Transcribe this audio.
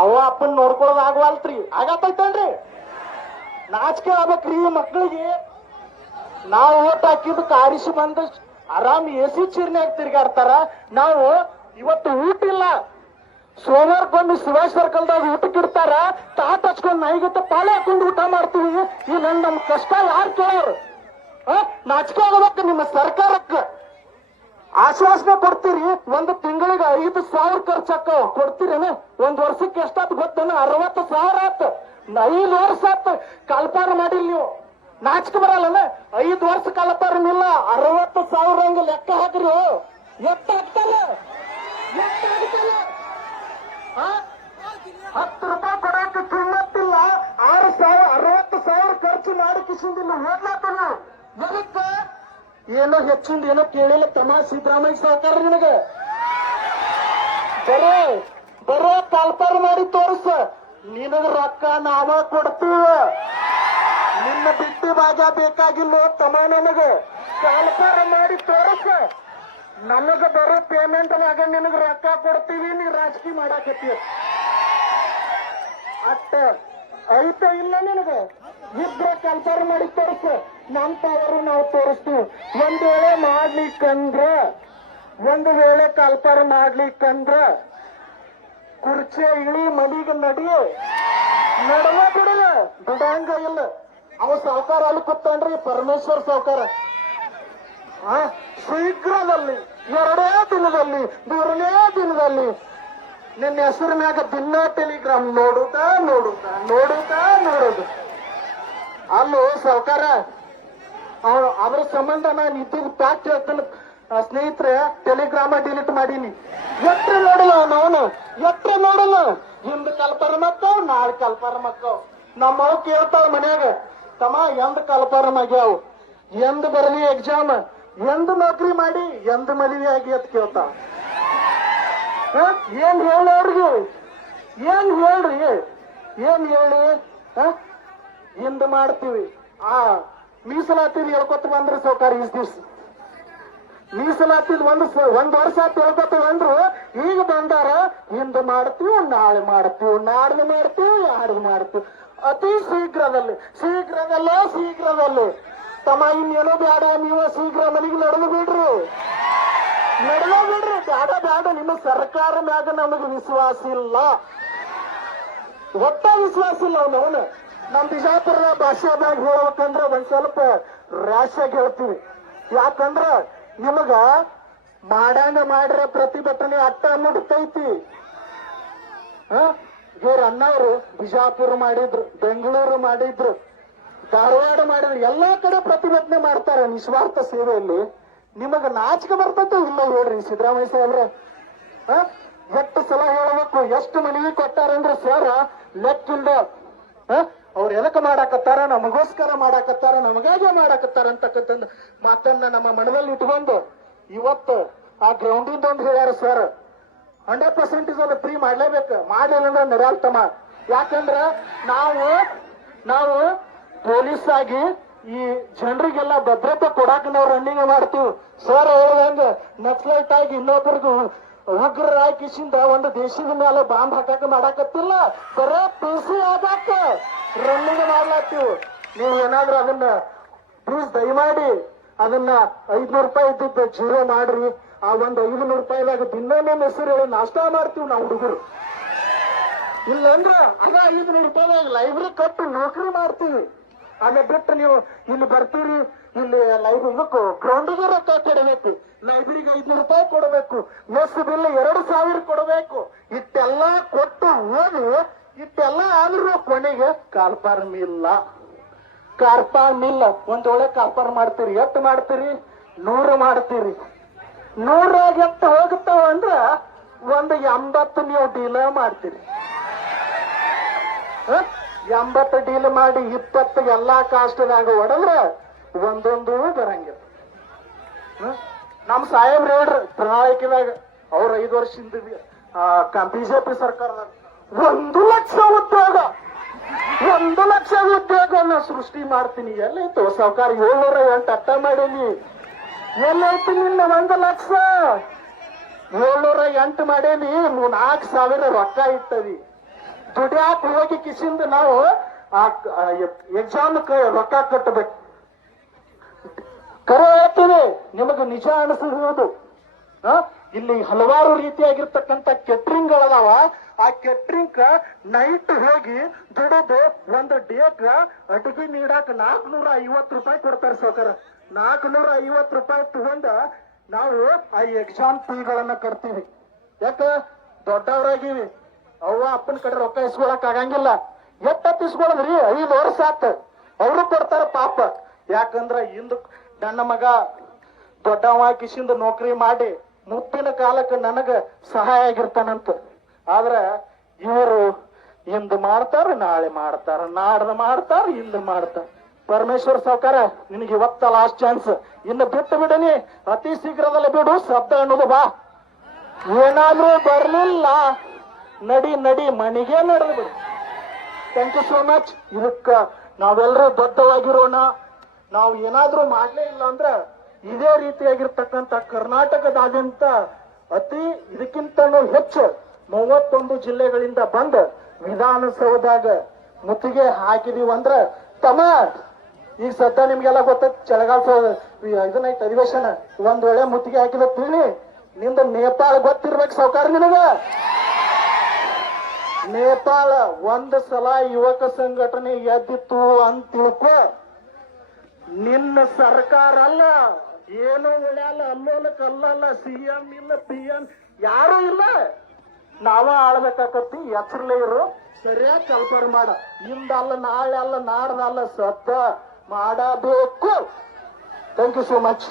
ಅವ ಅಪ್ಪನ್ ನೋಡ್ಕೊಳ್ಳೋದು ಆಗವಲ್ತ್ರಿ. ಆಗತ್ತೈತಲ್ರಿ? ನಾಚಿಕೆ ಆಗ್ಬೇಕ್ರಿ ಮಕ್ಕಳಿಗೆ. ನಾವು ಓಟ್ ಹಾಕಿದ್ದು ಕಾರಿಸಿ ಬಂದು ಆರಾಮ್ ಎಸಿ ಚೀರ್ನ್ಯಾಗ ತಿರ್ಗಾಡ್ತಾರ. ನಾವು ಇವತ್ತು ಊಟ ಇಲ್ಲ, ಸೋಮವಾರಕ್ಕೊಮ್ಮೆ ಶಿವಾಜ್ ಸರ್ಕಲ್ದಾಗ ಊಟಕ್ಕೆ ಇಡ್ತಾರ. ತಾಟ್ ಹಚ್ಕೊಂಡ್ ನಾಯಿಗತ್ತ ಪಾಳೆ ಹಾಕೊಂಡು ಊಟ ಮಾಡ್ತೀವಿ. ಈ ನಮ್ ಕಷ್ಟ ಯಾರು ಕೇಳೋರು? ನಾಚಿಕೆ ಆಗಬೇಕು ನಿಮ್ಮ ಸರ್ಕಾರಕ್ಕೆ. ಆಶ್ವಾಸನೆ ಕೊಡ್ತೀರಿ, ಒಂದು ತಿಂಗಳಿಗೆ 5,000 ಖರ್ಚಾಕ ಕೊಡ್ತೀರೇನ? ಒಂದ್ ವರ್ಷಕ್ಕೆ ಎಷ್ಟಾತ್ ಗೊತ್ತೇನ? 60,000 ಆತ್. 5 ವರ್ಷ ಆತ್ ಕಲ್ಪಾರ ಮಾಡಿಲ್ಲ ನೀವು. ನಾಚಿಕೆ ಬರಲ್ಲ? 5 ವರ್ಷ ಕಲ್ಪಾರನಿಲ್ಲ, 60,000 ಹಂಗ ಲೆಕ್ಕ ಹಾಕ್ರಿ. ಎಷ್ಟಾಗ್ತಲ್ಲ? 10 ರೂಪಾಯಿ ಕೊಡಕ್ಕೆ ಕಿಮ್ಮತ್ತಿಲ್ಲ. 60,000 ಖರ್ಚು ಮಾಡಿ ಕಿಸಿಂದಿಲ್ಲ. ಓದ್ಲಾತಲ್ಲ ಎದಕ್ಕ? ಏನೋ ಹೆಚ್ಚಿಂದ ಏನೋ ಕೇಳಿಲ್ಲ ತಮ್ಮ ಸಿದ್ದರಾಮಯ್ಯ ಸರ್ಕಾರ. ನಿನಗೆ ಬರೇ ಕಲ್ಪಾರ ಮಾಡಿ ತೋರಿಸ. ನಿನಗ ರೊಕ್ಕ ನಾವ ಕೊಡ್ತೀವ. ನಿನ್ನ ಬಿಟ್ಟಿ ಭಾಗ್ಯ ಬೇಕಾಗಿಲ್ಲ ತಮ್ಮ. ನನಗ ಕಲ್ಪಾರ ಮಾಡಿ ತೋರಿಸ. ನಮಗ ಬರೋ ಪೇಮೆಂಟ್ ನಾಗ ನಿನಗ ರೊಕ್ಕ ಕೊಡ್ತೀವಿ. ನೀ ರಾಜಕೀಯ ಮಾಡಾಕತ್ತೀವಿ ಅಷ್ಟ ಐತ ಇಲ್ಲ ನಿನಗ? ಇದ್ರೆ ಕಲ್ಪಾರ ಮಾಡಿ ತೋರಿಸ. ನಮ್ ಪವರು ನಾವು ತೋರಿಸ್ತೀವಿ. ಒಂದ್ ವೇಳೆ ಕಲ್ಪಾರ ಮಾಡ್ಲಿಕ್ಕಂದ್ರ ಕುರ್ಚಿ ಇಳಿ ಮನಿಗೆ ನಡವ ಬಿಡಲ್ಲ, ಬಿಡಂಗ ಇಲ್ಲ. ಅವ ಸಾವುಕಾರ ಅಲ್ಲಿ ಕೂತ್ಕೊಂಡ್ರಿ ಪರಮೇಶ್ವರ್ ಸಾವುಕಾರ. ಶೀಘ್ರದಲ್ಲಿ 2 ದಿನದಲ್ಲಿ 3ನೇ ದಿನದಲ್ಲಿ ನಿನ್ನ ಹೆಸರಿನಾಗ ದಿನ ಟೆಲಿಗ್ರಾಮ್ ನೋಡುದು. ಅಲ್ಲೋ ಸಾವುಕಾರ, ಅದ್ರ ಸಂಬಂಧ ನಾನು ಇದ್ದಿದ್ದು ಪ್ಯಾಕ್ ಹೇಳ್ತಾನೆ ಸ್ನೇಹಿತರೆ. ಟೆಲಿಗ್ರಾಮ ಡಿಲೀಟ್ ಮಾಡೀನಿ. ಎಟ್ರೆ ನೋಡಲ್ಲ ಹಿಂದ್ ಕಲ್ಪಾರ ಮಕ್ಕಳು, ನಾಳೆ ಕಲ್ಪಾರ ಮಕ್ಕಳು. ನಮ್ಮವ್ ಕೇಳ್ತಾವ ಮನ್ಯಾಗ, ತಮ್ಮ ಎಂದ್ ಕಲ್ಪಾರ ಆಗ್ಯಾವ, ಎಂದ್ ಬರಲಿ ಎಕ್ಸಾಮ್, ಎಂದ್ ನೌಕರಿ ಮಾಡಿ, ಎಂದ್ ಮದುವೆ ಆಗಿ ಅಂತ ಕೇಳ್ತಾವ. ಏನ್ ಹೇಳೋರ್ಗೆ? ಏನ್ ಹೇಳಿ? ಹಿಂದ್ ಮಾಡ್ತೀವಿ. ಮೀಸಲಾತಿದ್ ಹೇಳ್ಕೊತ ಬಂದ್ರಿ ಸಾವುಕಾರ. ಈ ದಿವ್ಸ ಮೀಸಲಾತಿದ್ ಒಂದ್ ವರ್ಷ ಹೇಳ್ಕೊತ ಬಂದ್ರು. ಈಗ ಬಂದಾರ ಹಿಂದ್ ಮಾಡ್ತೀವಿ, ನಾಳೆ ಮಾಡ್ತೀವಿ, ನಾಡ್ದು ಮಾಡ್ತೀವಿ. ಅತಿ ಶೀಘ್ರದಲ್ಲಿ ತಮ್ಮ ಇನ್ನೇನೋ ಬೇಡ. ನೀವು ಶೀಘ್ರ ಮನೆಗೆ ನಡೆದು ಬಿಡ್ರಿ. ಬೇಡ. ನಿಮ್ಮ ಸರ್ಕಾರ ಮ್ಯಾಗ ನಮಗೆ ವಿಶ್ವಾಸ ಇಲ್ಲ, ಒಟ್ಟ ವಿಶ್ವಾಸ ಇಲ್ಲ. ಅವನು ನಮ್ ಬಿಜಾಪುರದ ಭಾಷಾದಾಗ ಹೇಳ್ಬೇಕಂದ್ರೆ ಒಂದ್ ಸ್ವಲ್ಪ ರ್ಯಾಶಾಗಿ ಹೇಳ್ತೀವಿ. ಯಾಕಂದ್ರ ನಿಮಗ ಮಾಡ್ರೆ ಪ್ರತಿಭಟನೆ ಅಟ್ಟ ಮುಡ್ತೈತಿ. ಇವ್ರ ಅಣ್ಣವ್ರು ಬಿಜಾಪುರ ಮಾಡಿದ್ರು, ಬೆಂಗಳೂರು ಮಾಡಿದ್ರು, ಧಾರವಾಡ ಮಾಡಿದ್ರು. ಎಲ್ಲಾ ಕಡೆ ಪ್ರತಿಭಟನೆ ಮಾಡ್ತಾರ ನಿಸ್ವಾರ್ಥ ಸೇವೆಯಲ್ಲಿ. ನಿಮಗ ನಾಚಿಕೆ ಬರ್ತೈತೆ ಇಲ್ಲ ಹೇಳ್ರಿ ಸಿದ್ದರಾಮಯ್ಯ ಸಾಹೇಬ್ರ? ಎಷ್ಟು ಸಲ ಹೇಳ್ಬೇಕು? ಎಷ್ಟು ಮನವಿ ಕೊಟ್ಟಾರಂದ್ರೆ ಸರ್ ಲೆಕ್ಕಿಲ್ದ. ಅವ್ರು ಎದಕ್ಕೆ ಮಾಡಾಕತ್ತಾರ? ನಮಗೋಸ್ಕರ ಮಾಡಾಕತ್ತಾರ, ನಮಗಾಗೆ ಮಾಡಾಕತ್ತಾರ ಅಂತಕ್ಕಂಥ ಮಾತನ್ನ ನಮ್ಮ ಮನದಲ್ಲಿ ಇಟ್ಕೊಂಡು ಇವತ್ತು ಆ ಗ್ರೌಂಡಿಂದ ಒಂದು ಹೇಳ್ಯಾರ ಸರ್. 100% ಅದು ಫ್ರೀ ಮಾಡ್ಲೇಬೇಕು. ಮಾಡ್ಲಿಲ್ಲ ಅಂದ್ರೆ ನಡೆಯಲ್ತಮ್ಮ. ಯಾಕಂದ್ರ ನಾವು ಪೊಲೀಸ್ ಆಗಿ ಈ ಜನರಿಗೆಲ್ಲ ಭದ್ರತೆ ಕೊಡಾಕ ನಾವು ರನ್ನಿಂಗ್ ಮಾಡ್ತೀವಿ. ಸರ್ ಹೇಳ್ದಂಗ ನಕ್ಸಲೈಟ್ ಆಗಿ ಇನ್ನೊಬ್ಬರಿಗೂ ಉಗ್ರರ ಕಿಸಿಂದ ಒಂದು ದೇಶದ ಮೇಲೆ ಬಾಂಬ್ ಹಾಕಾಕ ಮಾಡಾಕತ್ತಿಲ್ಲ. ಬರೇ PC ಆಗಾಕ ರನ್ನಿಂಗ್ ಮಾಡ್ಲಾತೀವಿ. ನೀವು ಏನಾದ್ರೂ ಅದನ್ನ ಪ್ಲೀಸ್ ದಯಮಾಡಿ ಅದನ್ನ 500 ರೂಪಾಯಿ ಇದ್ದಿದ್ದು 0 ಮಾಡ್ರಿ. ಆ ಒಂದು 500 ರೂಪಾಯಿದಾಗ ದಿನ ನಿಮ್ಮ ಹೆಸರು ಹೇಳಿ ನಾಷ್ಟಾ ಮಾಡ್ತೀವಿ ನಾವು ಹುಡುಗರು. ಇಲ್ಲಂದ್ರ ಅದ 500 ರೂಪಾಯಿದಾಗ ಲೈಬ್ರರಿ ಕಟ್ಟು ನೌಕರಿ ಮಾಡ್ತೀವಿ. ಆಮೇಲೆ ಬಿಟ್ಟು ನೀವು ಇಲ್ಲಿ ಬರ್ತೀರಿ, ಇಲ್ಲಿ ಲೈಬ್ರರಿ ಗ್ರೌಂಡಿಗೆ ರೊಕ್ಕ ಕೊಡಬೇಕು, ಲೈಬ್ರರಿಗೆ 500 ರೂಪಾಯಿ ಕೊಡಬೇಕು, ಮೆಸ್ ಬಿಲ್ 2,000 ಕೊಡಬೇಕು. ಇಟ್ಟೆಲ್ಲ ಕೊಟ್ಟು ಹೋಗಿ ಇಟ್ಟೆಲ್ಲ ಆದ್ರೂ ಕೊನೆಗೆ ಕಾರ್ಪಾರ ಮಿಲ್ಲ. ಒಂದ್ ಒಳ್ಳೆ ಕಾರ್ಪಾರ ಮಾಡ್ತೀರಿ. ಎಷ್ಟು ಮಾಡ್ತೀರಿ? 100 ಮಾಡ್ತೀರಿ. 100 ಎಷ್ಟು ಹೋಗುತ್ತಾವ ಅಂದ್ರ ಒಂದು 80 ನೀವು ಡೀಲ ಮಾಡ್ತೀರಿ. 80 ಡೀಲ್ ಮಾಡಿ 20 ಎಲ್ಲಾ ಕಾಸ್ಟ್ದಾಗ ಹೊಡೆದ್ರೆ ಒಂದೊಂದು ಬರಂಗಿಲ್ಲ. ನಮ್ ಸಾಹೇಬ್ರು ಹೇಳ್ರಿ ಪ್ರಣಾಳಿಕೆದಾಗ ಅವ್ರ 5 ವರ್ಷದಿಂದ ಬಿಜೆಪಿ ಸರ್ಕಾರದಾಗ 1 ಲಕ್ಷ ಉದ್ಯೋಗವನ್ನ ಸೃಷ್ಟಿ ಮಾಡ್ತೀನಿ. ಎಲ್ಲೈತು ಸಾವುಕಾರ? 708 ಅಟ್ಟ ಮಾಡೀನಿ. ಎಲ್ಲೈತಿ ನಿನ್ನ 1 ಲಕ್ಷ? 708 ಮಾಡೇನಿ. 4,000 ರೊಕ್ಕ ಇಟ್ಟವಿ. ದುಡ್ಯಾಕ ಹೋಗಿ ಕಿಸಿಂದ ನಾವು ಆ ಎಕ್ಸಾಮ್ ರೊಕ್ಕ ಕಟ್ಟಬೇಕು. ಕರೆ ಹೇಳ್ತೀನಿ, ನಿಮಗೆ ನಿಜ ಅನಿಸುವುದು ಇಲ್ಲಿ ಹಲವಾರು ರೀತಿಯಾಗಿರ್ತಕ್ಕಂಥ ಕೆಟ್ರಿಂಗ್ಗಳದಾವ. ಆ ಕೆಟ್ರಿಂಗ್ ನೈಟ್ ಹೋಗಿ ದುಡಿದು ಒಂದು ಡೇಕ್ ಅಡುಗೆ ನೀಡಾಕ 450 ರೂಪಾಯಿ ಕೊಡ್ತಾರೆ ಸೌಕರ್. 450 ರೂಪಾಯಿ ತಗೊಂಡ ನಾವು ಆ ಎಕ್ಸಾಮ್ ಫೀಗಳನ್ನ ಕಟ್ತೀವಿ. ಯಾಕ ದೊಡ್ಡವರಾಗಿವಿ, ಅವ್ವ ಅಪ್ಪನ ಕಡೆ ರೊಕ್ಕ ಇಸ್ಕೊಳಕ್ ಆಗಂಗಿಲ್ಲ. ಎತ್ತ ಇಸ್ಕೊಳದ್ರಿ 5 ವರ್ಷ ಆತ, ಅವರು ಕೊಡ್ತಾರ ಪಾಪ. ಯಾಕಂದ್ರ ಇಂದು ನನ್ನ ಮಗ ದೊಡ್ಡವ ಕಿಸಿಂದ ನೌಕರಿ ಮಾಡಿ ಮುಪ್ಪಿನ ಕಾಲಕ್ಕೆ ನನಗ ಸಹಾಯ ಆಗಿರ್ತಾನಂತ. ಆದ್ರ ಇವರು ಇಂದು ಮಾಡ್ತಾರ, ನಾಳೆ ಮಾಡ್ತಾರ, ನಾಡ್ದು ಮಾಡ್ತಾರ, ಇಂದು ಮಾಡ್ತಾರ. ಪರಮೇಶ್ವರ್ ಸಾವ್ಕಾರ, ನಿನಗೆ ಇವತ್ತ ಲಾಸ್ಟ್ ಚಾನ್ಸ್. ಇನ್ನು ಬಿಟ್ಟು ಬಿಡನಿ, ಅತಿ ಶೀಘ್ರದಲ್ಲಿ ಬಿಡು. ಶಬ್ದ ಅನ್ನೋದು ಬಾ, ಏನಾದ್ರೂ ಬರ್ಲಿಲ್ಲ ನಡಿ ನಡಿ ಮನೆಗೆ ನಡೆದು ಬಿಡು. Thank you so much. ಇದಕ್ಕ ನಾವೆಲ್ಲರೂ ಬದ್ಧವಾಗಿರೋಣ. ನಾವು ಏನಾದ್ರೂ ಮಾಡ್ಲೇ ಇಲ್ಲ ಅಂದ್ರ ಇದೇ ರೀತಿಯಾಗಿರ್ತಕ್ಕಂಥ ಕರ್ನಾಟಕದಾದ್ಯಂತ ಅತಿ ಇದಕ್ಕಿಂತಲೂ ಹೆಚ್ಚು 31 ಜಿಲ್ಲೆಗಳಿಂದ ಬಂದ ವಿಧಾನಸೌಧದಾಗ ಮುತ್ತಿಗೆ ಹಾಕಿದೀವಂದ್ರ ತಮ್ಮ ಈಗ ಸದ್ಯ ನಿಮ್ಗೆಲ್ಲ ಗೊತ್ತೈತಿ, ಚಳಿಗಾಲ ಇದನ್ನೈತೆ ಅಧಿವೇಶನ. ಒಂದ್ ವೇಳೆ ಮುತ್ತಿಗೆ ಹಾಕಿದ ತಿಳಿ ನಿಂದ ನೇಪಾಳ ಗೊತ್ತಿರ್ಬೇಕು ಸಾವ್ಕಾರ ನಿನಗ. ನೇಪಾಳ ಒಂದು ಸಲ ಯುವಕ ಸಂಘಟನೆ ಎದ್ದಿತ್ತು ಅಂತ ತಿಳ್ಕೊ, ನಿನ್ನ ಸರ್ಕಾರ ಅಲ್ಲ, ಏನೋ ಉಳ್ಯಾಲ, ಅಲ್ಲೋಲ ಕಲ್ಲಲ್ಲ, CM ಇಲ್ಲ, PM ಯಾರು ಇಲ್ಲ. ನಾವ ಆಳ್ಬೇಕಾಕತ್ತಿ. ಎಚ್ಚರಲೇ ಇರು, ಸರಿಯಾಗಿ ಕಲ್ಪನೆ ಮಾಡ. ಇಂದಲ್ಲ, ನಾಳೆ ಅಲ್ಲ, ನಾಡ್ದಲ್ಲ, ಸದ್ದ ಮಾಡಬೇಕು. Thank you so much.